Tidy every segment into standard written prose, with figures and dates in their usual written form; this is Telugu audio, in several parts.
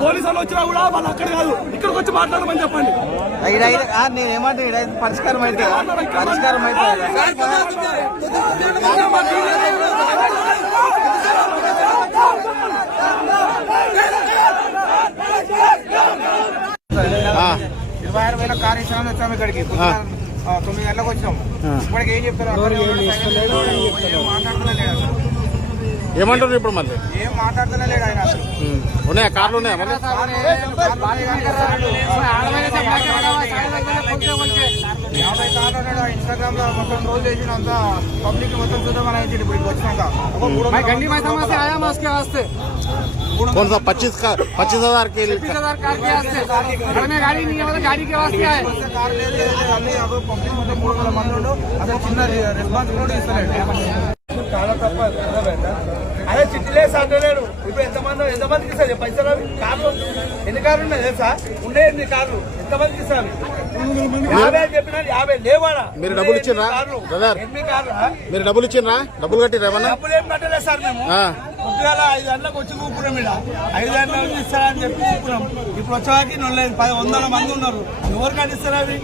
పోలీసులు వచ్చినా కూడా వాళ్ళు అక్కడ కాదు ఇక్కడికి వచ్చి మాట్లాడమని చెప్పండి. నేనేమంటే పరిష్కారం అయితే పరిష్కారం అయితే ₹26,000 కార్యక్రమం వచ్చాము ఇక్కడికి 9 గంటలకు వచ్చినాం. ఇప్పటికి ఏం చెప్తారు ఏమంటారు ఇప్పుడు మళ్ళీ ఏం మాట్లాడుతూనే లేడు ఆయన అసలు. ఉన్నాయా కార్లు ఉన్నాయా మళ్ళీ 50 కార్లు ఉన్నాడు. ఇన్స్టాగ్రామ్ లో మొత్తం రోజు వేసిన అంతా పబ్లిక్ మొత్తం చూద్దామని అయితే ఇప్పుడు వచ్చినాక गंडी में समस्या आया मैं उसके वास्ते कौन सा 25,000 के लिए 25,000 कार के वास्ते घर में गाड़ी नहीं है मतलब गाड़ी के वास्ते आए అన్ని పబ్లిక్ మొత్తం 300 మంది ఉండు అసలు చిన్న రెస్పాన్స్ కూడా ఇస్తలేడు. చాలా తప్ప అదే చిట్టిలేసి అంటలేడు. ఇప్పుడు ఎంతమందికి ఇస్తారు పైసలు? కార్లు ఎన్ని కార్లు ఉన్నాయి తెలుసా? ఉండే 8 కార్లు ఎంతమందికి ఇస్తారు? 50 చెప్పినా 50 లేవాడా? మీరు డబ్బులు ఇచ్చిండ్రా బ్రదర్? 8 కార్లు మీరు డబ్బులు ఇచ్చిండ్రా? డబ్బులు కట్టిరా ఏమన్నా? డబ్బులు ఏం కట్టలేదు సార్. మేము పొద్దుగాల 5 గంటలకు వచ్చి కూపురం మీద 5 గంటలకు ఇస్తారని చెప్పి కూపురం. ఇప్పుడు వచ్చేవాకి 100 మంది ఉన్నారు. ఎవరు కట్టిస్తారు అవి?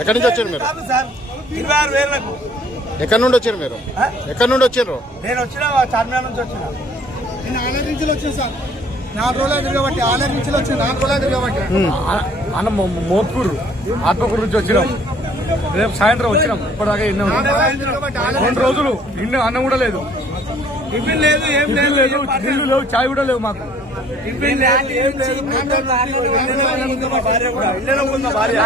ఎక్కడి నుంచి వచ్చారు మీరు? సార్ 26,000లకు. ఎక్కడి నుండి వచ్చారు మీరు? ఎక్కడి నుండి వచ్చారు? నేను వచ్చిన చార్మినార్ నుంచి వచ్చిన. నేను ఆలయ నుంచి వచ్చాను సార్. 4 రోజులు తిరగబట్టి ఆలయ నుంచి వచ్చిన 4 రోజులు తిరగబట్టి అన్న మోత్కూరు ఆత్మకూరు నుంచి వచ్చినాం. రేపు సాయంత్రం వచ్చినాం. ఇప్పటిదాకా 2 రోజులు ఇన్ని అన్నం కూడా లేదు, టిఫిన్ లేదు, ఏం లేదు, నీళ్లు లేవు, చాయ్ కూడా లేవు మాకు. టిఫిన్ లేదు, ఏం లేదు. భార్య